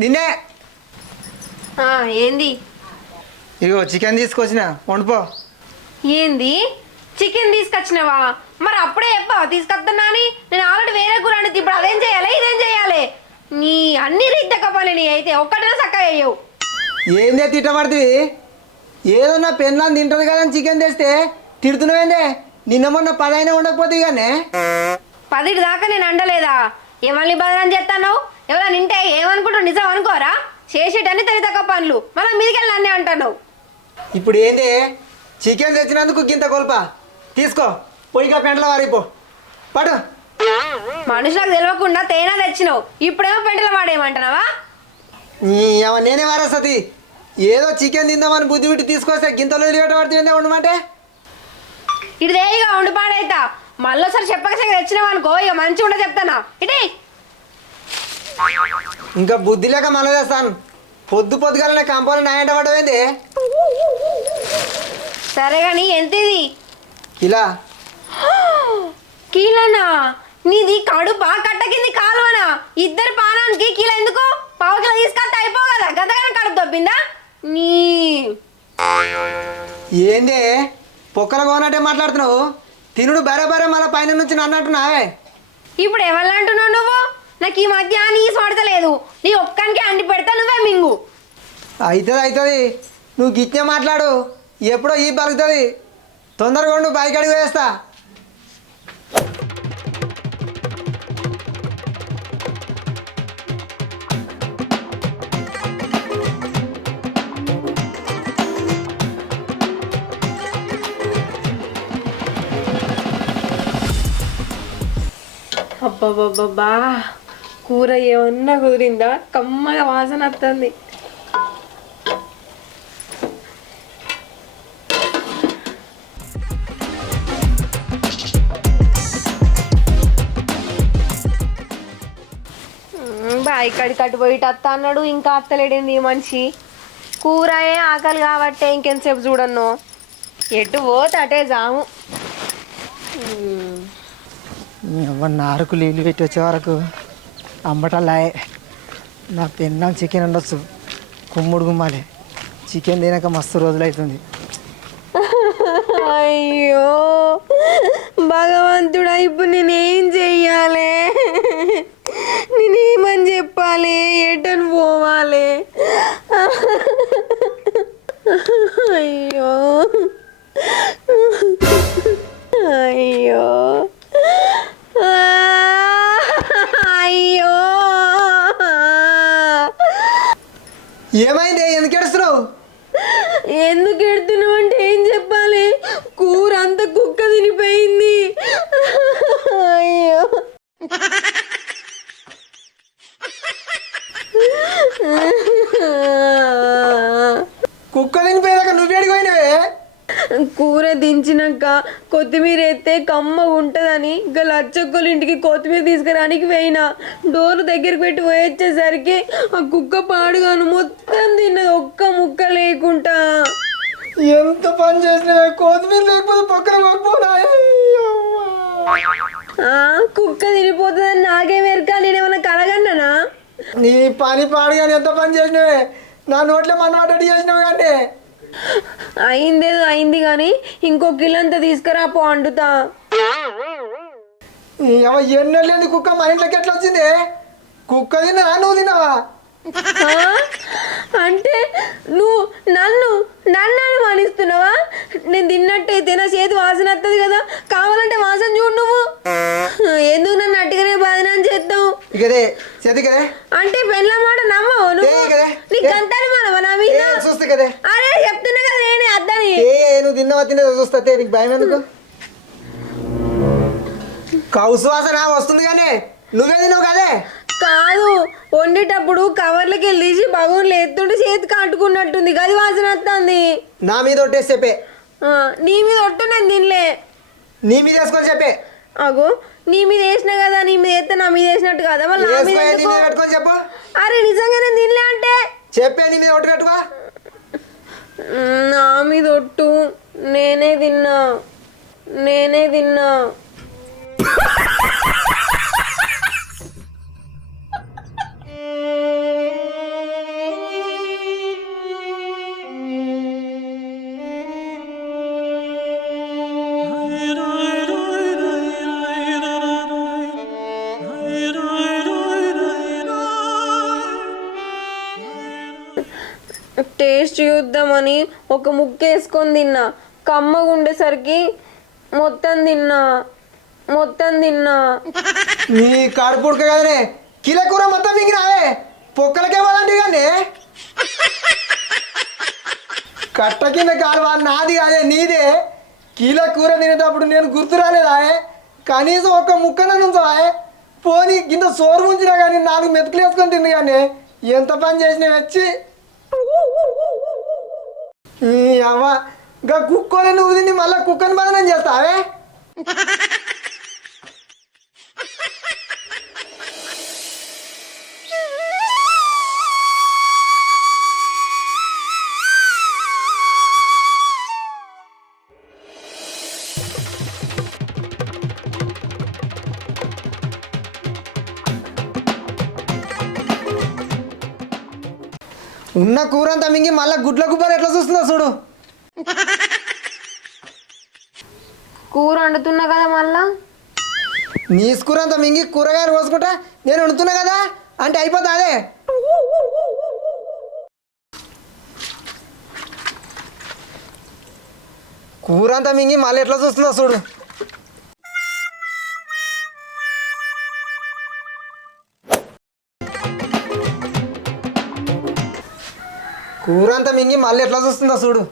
నిన్నే. ఆ, ఏంది? ఇగో చికెన్ తీసుకొచ్చిన వండుపో ఏంది? చికెన్ తీసుకొచ్చినావా? మరి అప్పుడే చెప్పావా తీసుకొస్తున్నా అని నేను ఆల్రెడీ వేరే కూర వండితే ఇప్పుడు అదేం చేయాలి ఇదేం చేయాలి? నీ అన్ని రీతకపోలే నీ అయితే ఒక్కటనే చక్కగా వేయవు ఏందే తిట్టబడుతుంది ఏదో నా పెన్లాన్ని తింటుంది కదా అని చికెన్ తెస్తే తిడుతున్నావేందే? నిన్న మొన్న పదైనా ఉండకపోతే కానీ పదిటి దాకా నేను అండలేదా? ఎవరిని బదనం చేస్తాను ఎవరైనా నింటే ఏమనుకుంటావు నిజం అనుకోరా? చేసేటన్ని తెలియతక్క పనులు. మళ్ళీ మీదికెళ్ళి అన్నీ అంటాను ఇప్పుడు ఏంది? చికెన్ తెచ్చినందుకు గింత కొల్ప. తీసుకో. పొయ్యిగా పెంటల వారిపో. పడు. మనుషులకు తెలియకుండా తేనె తెచ్చినావు. ఇప్పుడేమో పెంటలు వాడేయమంటున్నావా? నేనే వారసతి. ఏదో చికెన్ తిందామని బుద్ధి పెట్టి తీసుకొస్తే గింతలు వదిలిపెట్టబడుతుంది ఉండమంటే ఇటు దేయిగా ఉండి పాడైతా. మళ్ళీసారి చెప్పక చెప్పక తెచ్చినావు అనుకో ఇక మంచిగా ఉండ చెప్తానా? ఇటీ. ఇంకా బుద్ధి లేక మళ్ళీ చేస్తాను. పొద్దు పొద్దుగాలనే కంపౌండ్ నాయంట పడవేంది? సరే కానీ ఎంత ఇది ఇలా కీలనా? నీది కడుపా కట్ట కింది కాలువనా? ఇద్దరు పానానికి కీల ఎందుకు? పావు కిలో తీసుకొస్తే అయిపో కదా? గతగానే కడుపు తప్పిందా నీ. ఏంది? పొక్కల కోనట్టే మాట్లాడుతున్నావు? తినుడు బరే బరే మళ్ళీ పైన నుంచి నన్ను అంటున్నావే? ఇప్పుడు ఎవరు అంటున్నావు నువ్వు? నాకు ఈ మధ్య నీ సొడతలేదు నీ ఒక్కనికి అండి పెడతా నువ్వే మింగు. అవుతుంది అవుతుంది నువ్వు గిట్టే మాట్లాడు. ఎప్పుడో ఈ పలుకుతుంది తొందరగా ఉండు బైక్ అడిగి వేస్తా. అబ్బబ్బబ్బబ్బా. కూర ఏమన్నా కుదిరిందా? కమ్మగా వాసన వస్తుంది. బా కడి కట్టు పోయిట అత్త అన్నాడు ఇంకా అత్తలేడింది ఈ మనిషి? ఏ ఆకలి కాబట్టే ఇంకెంతసేపు చూడను ఎటు పోతే అటే జాము. నారుకు నీళ్ళు పెట్టి వచ్చే వరకు అమ్మటలాయే నా తిన్నాం చికెన్ ఉండొచ్చు. కుమ్ముడు గుమ్మాలి. చికెన్ తినక మస్తు రోజులు అవుతుంది అయ్యో భగవంతుడా ఇప్పుడు నేనేం చేయ కొత్తిమీర ఎత్తే కమ్మ ఉంటుందని ఇంకా లచ్చక్కల ఇంటికి కొత్తిమీర తీసుకురానికి పోయినా. డోర్ దగ్గరికి పెట్టి పోయొచ్చేసరికి ఆ కుక్క పాడుగాను మొత్తం తిన్నది ఒక్క ముక్క లేకుండా. ఎంత పని చేసినవే కొత్తిమీర లేకపోతే పక్కన కుక్క తినిపోతుందని నాకే మెరక నేనేమన్నా కలగన్నానా? నీ పని పాడుగాని ఎంత పని చేసినవే? నా నోట్లో మన అడ్డడి చేసినావు కానీ అయిందేదో అయింది కానీ ఇంకో కిలంతా తీసుకురా పో అండుతా ఎన్నెళ్ళేంది కుక్క మన ఇంట్లోకి ఎట్లా వచ్చింది? కుక్క తిన్నా నువ్వు తిన్నావా? ఆ? అంటే నువ్వు నన్ను నన్ను అనుమానిస్తున్నావా? నేను తిన్నట్టయితే నా చేతి వాసన వస్తుంది కదా కావాలంటే వాసన చూడు నువ్వు. ఎందుకు నన్ను అట్టుగానే బాధనం చేస్తావు? ఇకదే అంటే పెళ్ళ మాట నమ్మవు నువ్వు ఏ కదా? నీకు అంతా మనవా నా మీద ఏ చూస్తే కదే అరే చెప్తున్నా కదా నేనే అద్దని ఏ తిన్నావా తిన్నదో చూస్తా నీకు భయం ఎందుకు? కౌసు వాసన వస్తుంది కానీ నువ్వే తిన్నావు కదే? కాదు వండేటప్పుడు కవర్లకి వెళ్ళి తీసి బగోన్లు ఎత్తుంటే చేతికి అంటుకున్నట్టుంది గది వాసన వస్తుంది నా మీద ఒట్టేసి చెప్పే. నీ మీద ఒట్టు నేను తినలే. నీ మీద వేసుకొని చెప్పే. అగో నీ మీద వేసిన కదా నీ మీద వేస్తే నా మీద వేసినట్టు కదా? మళ్ళీ నా మీద ఎందుకు? చెప్పు. అరే నిజంగా నేను తినలే అంటే? చెప్పే నీ మీద ఒట్టు కట్టుకో. నా మీద ఒట్టు. నేనే తిన్నా. నేనే తిన్నా. టేస్ట్ చూద్దామని ఒక ముక్క వేసుకొని తిన్నా. కమ్మగా ఉండేసరికి మొత్తం తిన్నా మొత్తం తిన్నా. నీ కడుపుడుక కదనే కిలో కూర మొత్తం మింగినావే పొక్కలకే వాళ్ళంటి కానీ కట్ట కింద కాలువ నాది కాదే నీదే. కీలకూర కూర తినేటప్పుడు నేను గుర్తు రాలేదా కనీసం ఒక్క ముక్కన నుంచవా పోనీ కింద సోరు ఉంచినా కానీ నాలుగు మెతుకులు వేసుకొని తింది కానీ ఎంత పని చేసినా వచ్చి. ఈ అవ్వ ఇంకా కుక్కని నువ్వు తిని మళ్ళీ కుక్కని బదనం చేస్తావే? ఉన్న కూరంతా మింగి మళ్ళీ గుడ్ల గుబ్బలు ఎట్లా చూస్తుందో చూడు? కూర వండుతున్నా కదా మళ్ళా? నీ కూర అంతా మింగి కూరగాయలు కోసుకుంటా నేను వండుతున్నా కదా? అంటే అయిపోతా అదే. కూర అంతా మింగి మళ్ళీ ఎట్లా చూస్తుందో చూడు. కూర అంతా మింగి మళ్ళీ ఎట్లా చూస్తుందో చూడు.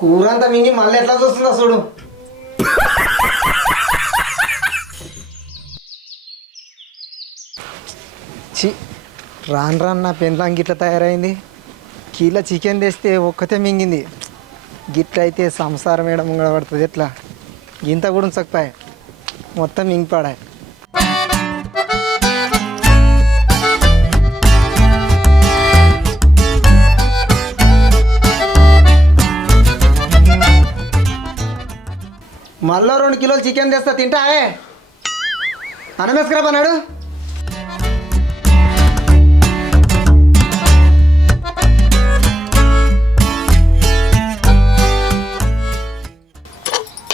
కూర అంతా మింగి మళ్ళీ ఎట్లా చూస్తుందో చూడు. చి రాను రాను నా పెండ్లాం గిట్ల తయారైంది. కీళ్ళ చికెన్ తెస్తే ఒక్కతే మింగింది. గిట్ల అయితే సంసారం వేయడం ముంగడ పడుతుంది ఎట్లా? ఇంత కూడా ఉంచకపోయా మొత్తం మింగిపాడాయి మళ్ళీ రెండు కిలోలు చికెన్ తెస్తా తింటావే అనమేసుకురా పన్నాడు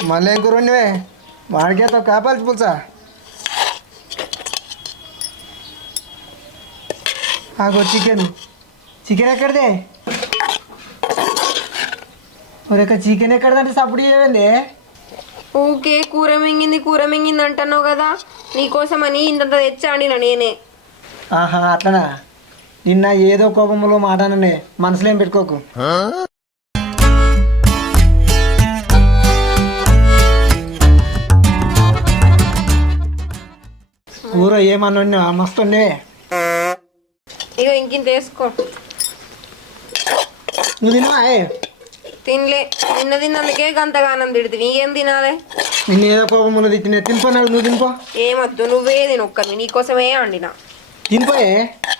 మళ్ళీ ఇంకో రెండువే వాడికేతో కాపాల్సి పులుసా? ఆగో చికెన్. చికెన్ ఎక్కడిదే? ఒరేక చికెన్ ఎక్కడదంటే సప్పుడు చేయవండి ఊకే కూర మింగింది కూర మింగింది అంటున్నావు కదా. నీకోసమని ఇంతంత తెచ్చాడిన నేనే. ఆహా అట్లనా? నిన్న ఏదో కోపంలో మాటాననే మనసులో ఏం పెట్టుకోకు కూర ఏమన్నా మస్తు ఉండే ఇక ఇంకింత వేసుకో. నువ్వు తినవా ఏ? తినలే. నిన్న తిన్నందుకే గంతగానం తిడుతుంది నీకేం తినాలే? నిన్న ఏదో కోపం ఉన్నది తినే. తినిపోయినాడు నువ్వు తినిపో. ఏమద్దు నువ్వే తిను ఒక్కరివి నీకోసమే వండిన. తినిపోయే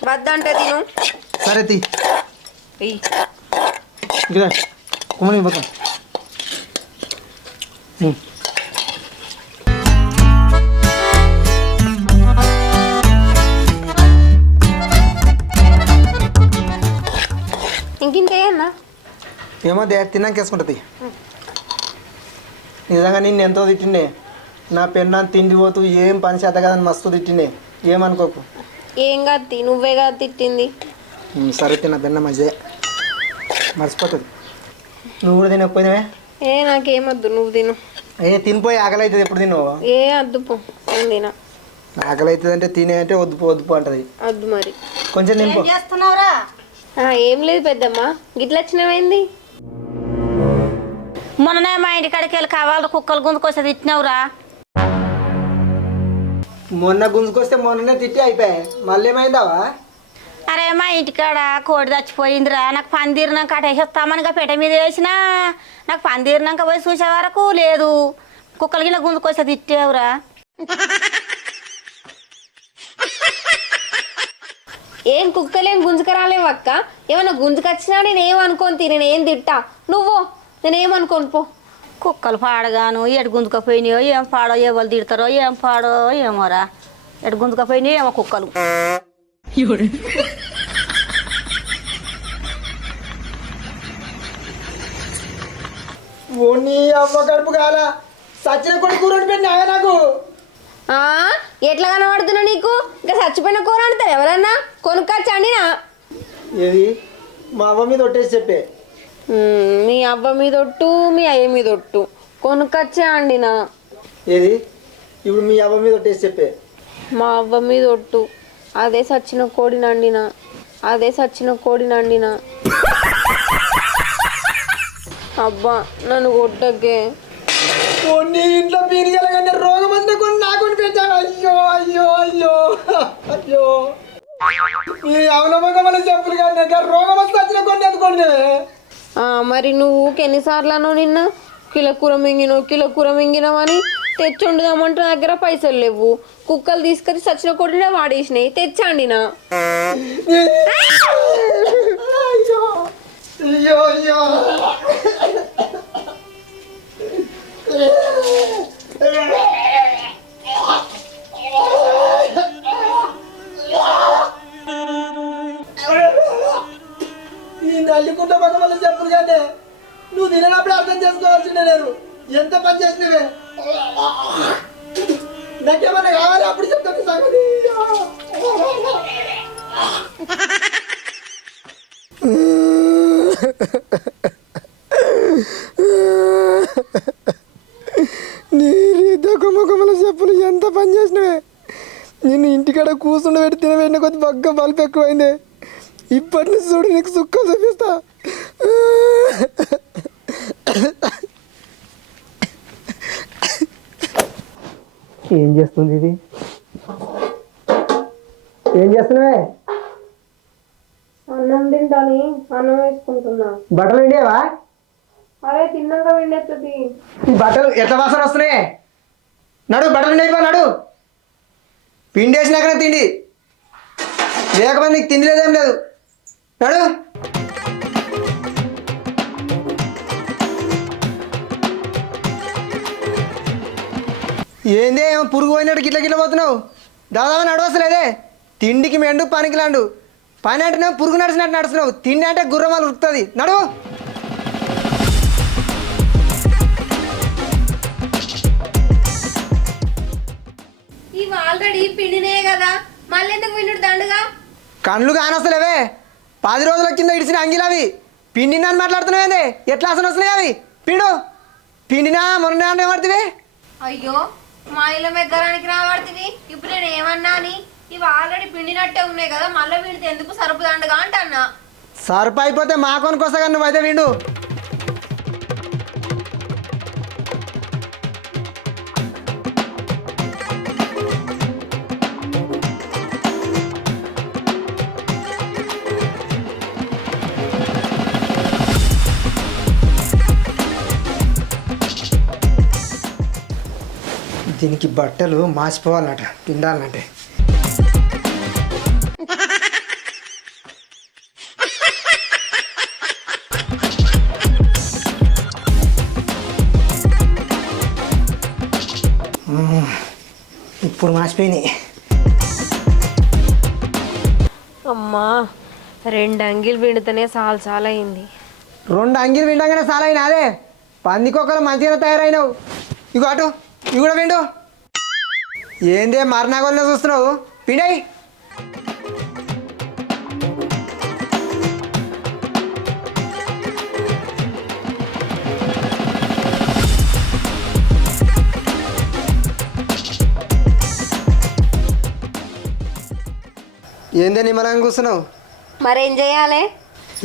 వద్దంటే తిను. సరే తీ. కుమ్మని పోతాం ఇంకింత ఏమన్నా ఏమో దే తిన్నాక వేసుకుంటుంది. నిజంగా నిన్ను ఎంతో తిట్టిండే. నా పెన్నాన్ని తిండి పోతూ ఏం పని చేత కదని మస్తు తిట్టిండే. ఏమనుకోకు? ఏం కాదు తి, నువ్వే కాదు తిట్టింది. సరే తిన్న పెన్న మంచిదే మర్చిపోతుంది. నువ్వు కూడా తినకపోయినావే? ఏ నాకేమద్దు నువ్వు తిను. ఏ తినిపోయి ఆకలి అవుతుంది ఎప్పుడు తిన్నావు? ఏ అద్దు పో తిన. ఆకలి అవుతుంది అంటే తినే అంటే వద్దుపో వద్దుపో అంటది. అద్దు మరి. కొంచెం తినిపో ఆ, ఏం లేదు పెద్దమ్మ. గిట్ల వచ్చినవేంది? మొన్ననే మా ఇంటి కాడికి వెళ్ళి కావాలి కుక్కలు గుంజుకొస్తే తిట్టినావురా. మొన్న గుంజుకొస్తే మొన్ననే తిట్టి అయిపోయాయి. మళ్ళీ ఏమైందావా అరే మా ఇంటికాడ కోడి చచ్చిపోయిందిరా. నాకు పని తీరినాక అటు వేసేస్తామనిగా పెట్ట మీద వేసినా. నాకు పని తీరినాక పోయి చూసే వరకు లేదు. కుక్కలు గిన్నె గుంజుకొస్తే తిట్టావురా. ఏం కుక్కలేం గుంజుకరాలేవు అక్క. ఏమన్నా గుంజుకొచ్చినా నేను ఏమనుకోని తిని నేను ఏం తిట్టా నువ్వు? నేను ఏమనుకోను పో. కుక్కలు పాడగాను ఎటు గుంజుకపోయినాయో ఏం పాడో ఎవరు తిడతారో ఏం పాడో ఏమోరా. ఎటు గుంజుకపోయినాయో ఏమో కుక్కలు. ఓ నీ అవ్వ కడుపు కాల. సచిన కొడుకు కూర పెట్టినావే నాకు. ఎట్లా కనబడుతున్నా నీకు? ఇంకా చచ్చిపోయిన కూర అంటారు ఎవరన్నా? కొనుక్కొచ్చండి నా ఏది? మా అవ్వ మీద ఒట్టేసి చెప్పే. మీ అవ్వ మీద ఒట్టు మీ అయ్య మీద ఒట్టు. కొనుక్కొచ్చే అండి నా ఏది? ఇప్పుడు మీ అవ్వ మీద ఒట్టేసి చెప్పే. మా అవ్వ మీద ఒట్టు. అదే సచ్చిన కోడి నండిన. అదే సచ్చిన కోడి నండిన. అబ్బా నన్ను కొట్టకే. నీ ఇంట్లో పీరిగలగానే రోగం వస్తే కొన్ని నాకు పెట్టాను అయ్యో అయ్యో అయ్యో. అయ్యో. ఈ అవనమ్మకమైన చెప్పులు కానీ రోగం వస్తే వచ్చిన కొన్ని ఎందుకోండి? ఆ, మరి నువ్వు ఎన్నిసార్లు అన్నావు నిన్న? కిలో కూర మింగినావు కిలో కూర మింగినావు అని తెచ్చి వండుదామంటే నా దగ్గర పైసలు లేవు. కుక్కలు తీసుకొచ్చి సచిన కొట్టిన వాడేసినాయి. తెచ్చండి నా? అయ్యో అయ్యో. ఈ నల్లికుంట పక్క వల్ల చెప్పులు కానీ నువ్వు తినప్పుడు అర్థం చేసుకోవాల్సిందే నేను. ఎంత పని చేసినవే? నాకేమన్నా కావాలి అప్పుడు చెప్తాను సంగతి నీ దొక్కముఖముల చెప్పులు ఎంత పని చేసినవే. నిన్ను ఇంటికాడ కూర్చుండ పెట్టి తినబెట్టిన కొద్ది బగ్గ బలుపు ఎక్కువైంది. ఇప్పటి నుంచి చూడు నీకు సుఖం చూపిస్తా. ఏం చేస్తుంది ఇది? ఏం చేస్తున్నావే? అన్నం తింటాని అన్నం వేసుకుంటున్నా. బట్టలు విండేవా అరే తిన్నాక విండెత్తది ఈ బట్టలు ఎట్లా వాసన వస్తున్నాయి? నడు బట్టలు నేర్పా నడు. పిండి వేసినాకనే తిండి. లేకపోతే నీకు తిండి లేదేం లేదు. నడు. ఏందే ఏమో పురుగు పోయినట్టు గిట్ల గిట్ల పోతున్నావు? దాదాపు నడవసలేదే తిండికి మెండు పనికిలాండు పని అంటేనే పురుగు నడిచినట్టు నడుస్తున్నావు. తిండి అంటే గుర్రమాలు ఉరుకుతుంది. నడువు ఇవి ఆల్రెడీ పిండినే కదా. మళ్ళీ ఎందుకు విండు దండుగా? కళ్ళు కానొస్తలేవే. పది రోజుల కింద ఇడిచిన అంగిలు అవి పిండినని మాట్లాడుతున్నావేంది? ఎట్లా అసలు వస్తున్నాయి అవి? పిండు. పిండినా మొన్న అంటే పడుతుంది అయ్యో మా ఇళ్ళ మెగ్గరానికి రాబడుతుంది ఇప్పుడు నేను ఏమన్నా అని ఇవి ఆల్రెడీ పిండినట్టే ఉన్నాయి కదా మళ్ళీ వీడితే ఎందుకు సరుపు దండగా అంటన్నా? సర్పు అయిపోతే మా కొనుకొస్తా కానీ నువ్వు అయితే విండు దీనికి బట్టలు మాసిపోవాలన్నట పిండాలనంటే ఇప్పుడు మాసిపోయినాయి. అమ్మా రెండు అంగిలు పిండితేనే చాలా చాలా అయింది రెండు అంగిలు విండగానే చాలా అయినా అదే పందికొక్కలు మంచిగా తయారైనావు. ఇగో అటు. ఇవి కూడా విండు. ఏందే మరణాగోళ్ళ చూస్తున్నావు? పిండాయి ఏందే నిమ్మలంగా కూర్చున్నావు? మరేం చేయాలి?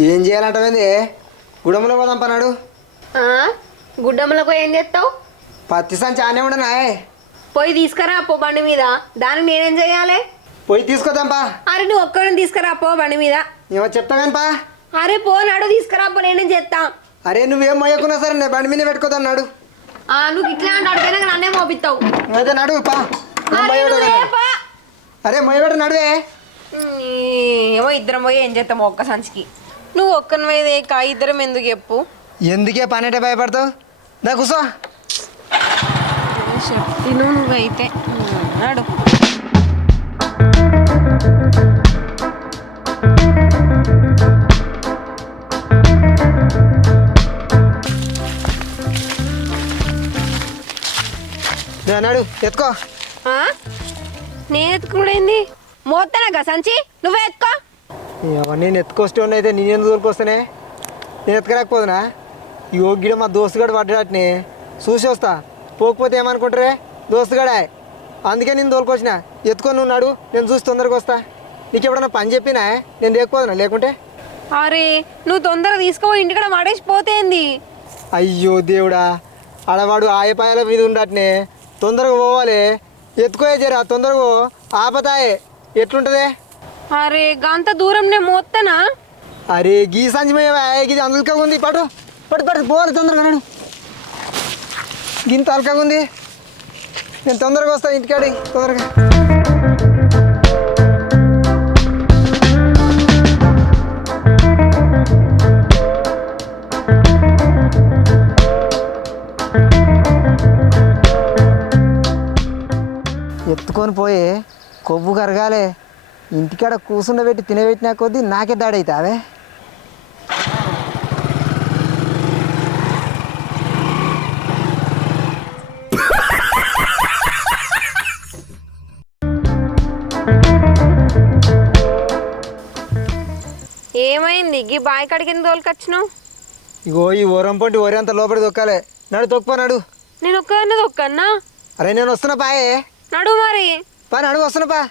ఏం చేయాలంటే గుడములో పోదాం పన్నాడు ఆ? గుడ్డమ్మలకు ఏం చేస్తావు? పత్తి సంచి ఆనే ఉండనాయే పోయి తీసుకురా పో బండి మీద. దానికి నేనేం చేయాలి? పోయి తీసుకోదాంపా అరే నువ్వు ఒక్కడిని తీసుకురా పో బండి మీద. ఏమో చెప్తావేనపా అరే పో నాడు తీసుకురా పో నేనేం చేస్తా? అరే నువ్వేం మొయ్యకున్నా సరే నేను బండి మీద పెట్టుకోదన్నాడు ఆ, నువ్వు ఇట్లా అంటాడు కనుక నన్నే మోపిస్తావు. అయితే నడువు పా. నేను అరే నువ్వే. పా. అరే మొయ్యబెట్ట నడువే ఉమ్, ఏమో ఇద్దరం పోయి ఏం చేస్తాము ఒక్క సంచికి. నువ్వు ఒక్కని మీద ఇద్దరం ఎందుకు చెప్పు? ఎందుకే పని అంటే భయపడతావు? దా కూసో. చెప్తిను నువ్వైతే నడు దా నాడు ఎత్తుకో. ఆ? నేను ఎత్తుకుడేంది మోస్తానగా సంచి? నువ్వే ఎత్తుకో. అవన్నీ నేను ఎత్తుకొస్తే అయితే నేను ఎందుకు దొరికొస్తానే నేను ఎత్తుకరాకపోదునా ఈ గిడ మా దోస్తుగాడు పడ్డాటని చూసి వస్తా పోకపోతే ఏమనుకుంటారే? దోస్తుగాడే అందుకే నేను తోలుకొచ్చిన. ఎత్తుకొని నువ్వు నాడు నేను చూసి తొందరగా వస్తా. నీకు ఎప్పుడన్నా పని చెప్పినా నేను లేకపోదునా? లేకుంటే? అరే నువ్వు తొందరగా తీసుకుపోయి ఇంటికాడ పడేసి పోతేంది అయ్యో దేవుడా ఆడవాడు ఆయపాయాల మీద ఉండటనే. తొందరగా పోవాలి. ఎత్తుకోయే జరా తొందరగా. ఆపతాయే. ఎట్లుంటదే? అరే గంత దూరం నేను మోస్తానా అరే గీ సంజమయ్య ఇది అందుకే ఉంది. పటు పట్టు పట్టు. పోవాలి తొందరగా గింత అలకగా ఉంది. నేను తొందరగా వస్తాను ఇంటికాడి తొందరగా. ఎత్తుకొని పోయి కొవ్వు కరగాలే. ఇంటికాడ కూసుండబెట్టి తినబెట్టినా కొద్దీ నాకే దాడవుతావే ఏమైంది? గీ బాయ్ కాడికి ఎందుకు తోలుకొచ్చినావు? ఇగో ఈ ఓరం పొంటి ఓరి అంత లోపలి దొక్కాలే నడు తొక్కుపో నడు. నేను ఒక్కదాన్ని దొక్కన్నా అరే నేను వస్తున్నా పాయే. నడు మరి. పా నడు వస్తున్నా పా.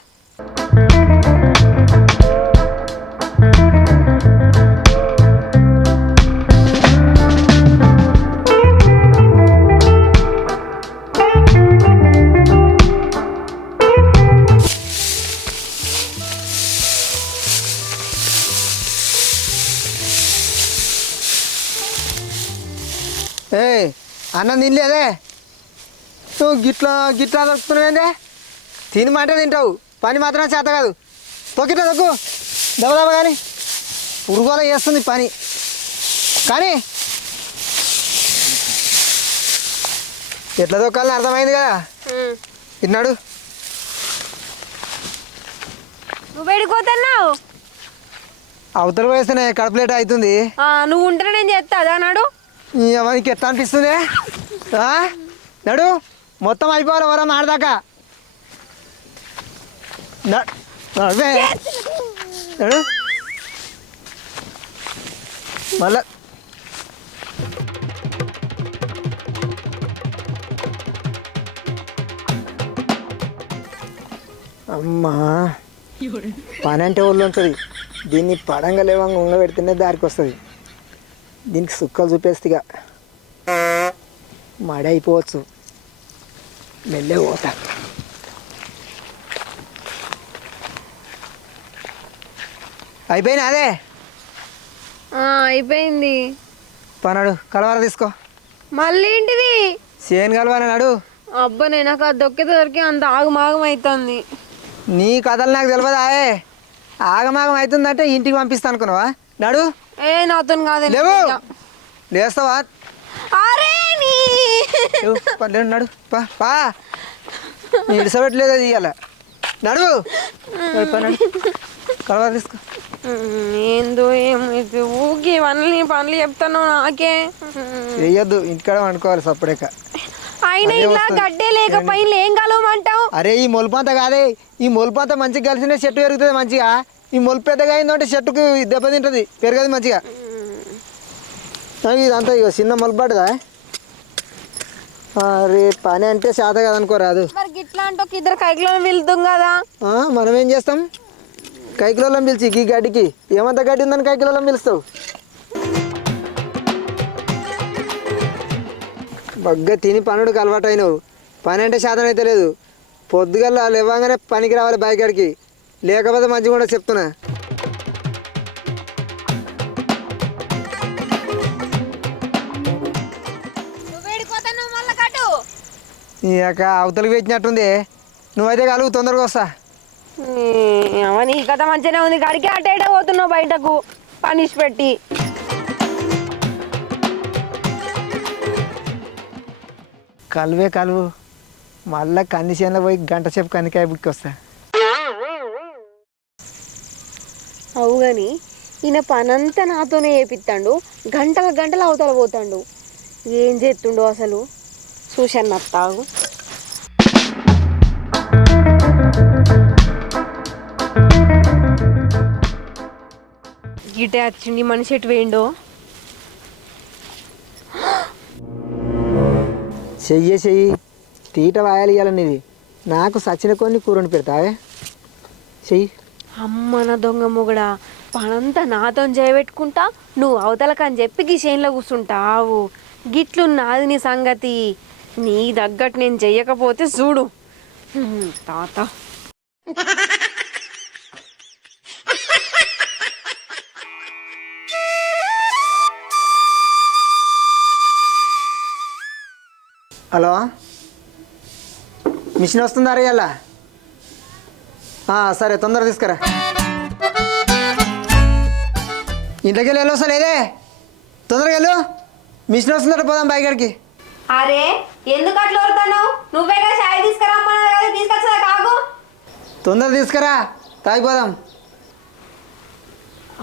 అన్నం తినలేదే. నువ్వు గిట్లా గిట్లా దొరుకుతున్నావేందే తిని మాట తింటావు. పని మాత్రం చేత కాదు. తొక్కిట తొక్కు. దెబ్బదెబ్బ కానీ పురుగోల చేస్తుంది పని. కానీ ఎట్లా దొక్కాలని అర్థమైంది కదా? ఉమ్. ఇన్నాడు నువ్వు పెడిపోతున్నావు అవతల వేస్తేనే కడుపులేట అవుతుంది. నువ్వు ఉంటే నేను చేస్తా. అదా అమ్మాయికి ఎట్లా అనిపిస్తుంది? నడు మొత్తం అయిపోవాలి వరం ఆడదాకా. నడువే నడు. మళ్ళా. అమ్మా. పని అంటే ఊళ్ళో ఉంటుంది. దీన్ని పడంగా లేవంగా ఉంగ పెడితేనే దారికి వస్తుంది దీనికి సుక్కలు చూపేస్తిగా. మడి అయిపోవచ్చు మెల్లే పోతా. అయిపోయినా అదే? అయిపోయింది. పనాడు కలవర తీసుకో. మళ్ళీ ఏంటిది సేన్ కలవాలి నాడు. అబ్బా నేను నాకు అది దొక్కేసరికి అంత ఆగమాగం అవుతుంది నీ కథలు నాకు తెలియదా ఆగమాగం అవుతుందంటే ఇంటికి పంపిస్తా అనుకున్నావా? నాడు. ఏ నాతో కాదే. లేవు. లేస్తావా? అరే నీ. లేడు నడు పా పా. నీ ఇడిసబెట్టలేదు అది ఇవాళ నడు. నడు, పా, నడు. కలవర తీసుకో. ఏందో ఏమైతే ఊకి ఇవన్నీ పనులు చెప్తాను నాకే. వేయొద్దు ఇంటికాడ వండుకోవాలి సప్పుడేక. అయినా అదే ఇలా. గడ్డే లేకపోయిన ఏం కలవమంటావు? అరే ఈ మొలపంత కాదే. ఈ మొలపంత మంచిగా కలిసినే చెట్టు పెరుగుతుంది మంచిగా. ఈ మొలుపు పెద్దగా అయిందంటే చెట్టుకు దెబ్బతింటుంది పెరగదు మంచిగా. ఇదంతా ఇక చిన్న మొలపడ్డదా అరే పని అంటే కదనుకోరాదు మరి గిట్లా అంటే ఒక ఇద్దరు కైకిలో వెళ్తాం కదా. మనం ఏం చేస్తాం? కైకిలోలం పిలిచి ఈ గడ్డికి. ఏమంత గడ్డి ఉందని కైకిలోలం పిలుస్తావు? బగ్గా తిని పనుడికి అలవాటు అయినావు పని అంటే శాతం అయితే లేదు. పొద్దుగల్లా లేవగానే పనికి రావాలి బయకాడికి లేకపోతే మంచిగా కూడా చెప్తున్నా. యొక్క అవతలికి పెట్టినట్టుంది. నువ్వైతే కలుగు తొందరగా వస్తా. నీ కథ మంచిగానే ఉంది. గడికి అటు ఇటే పోతున్నావు బయటకు. పనిష్ పెట్టి. కలువే కలువు. మళ్ళా కందిచేనులో పోయి గంట సేపు కందికాయ బుక్కి వస్తా అవు ఈయన పనంతా నాతోనే చేపిస్తాడు గంటల గంటలు అవతల పోతాడు. ఏం చేస్తుండు అసలు? చూశాను నత్తాగు గిటే వచ్చిండి మనిషి ఎటు వేయండో చెయ్యి చెయ్యి. తీట వాయాలి ఇవ్వాలనేది నాకు సచిన కొన్ని కూరని పెడతావే? చెయ్యి. అమ్మ నా దొంగ మొగడా పనంతా నాతో చేయబెట్టుకుంటా నువ్వు అవతలకని చెప్పి చేన్లో కూర్చుంటావు. గిట్లున్నది నీ సంగతి. నీ తగ్గట్టు నేను చెయ్యకపోతే చూడు. తాత. హలో? మిషన్ వస్తుందా రే సరే తొందర తీసుకురా. ఇంట్లోకి వెళ్ళి వెళ్ళొస్తా లేదే తొందరగా వెళ్ళు. మిషన్ వస్తుందట పోదాం బయకాడికి అరే ఎందుకు అట్లా వరుతాను నువ్వే కదా చాయ్ తీసుకురమ్మన్నా కదా తీసుకొచ్చదా కాకు? తొందర తీసుకురా. తాగిపోదాం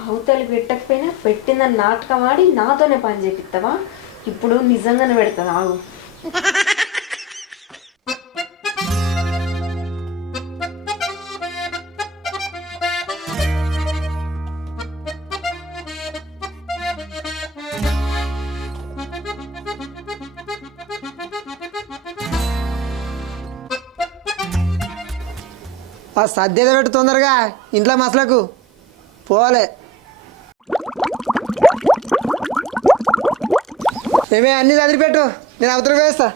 అవతలి పెట్టకపోయినా పెట్టిందని నాటకం ఆడి నాతోనే పని చేపిస్తావా ఇప్పుడు నిజంగానే పెడతా ఆగు. ఆ సద్యత పెట్టు తొందరగా ఇంట్లో మసలకు. పోలే. ఏమే అన్ని చదివిపెట్టు నేను అవతలకు వేస్తా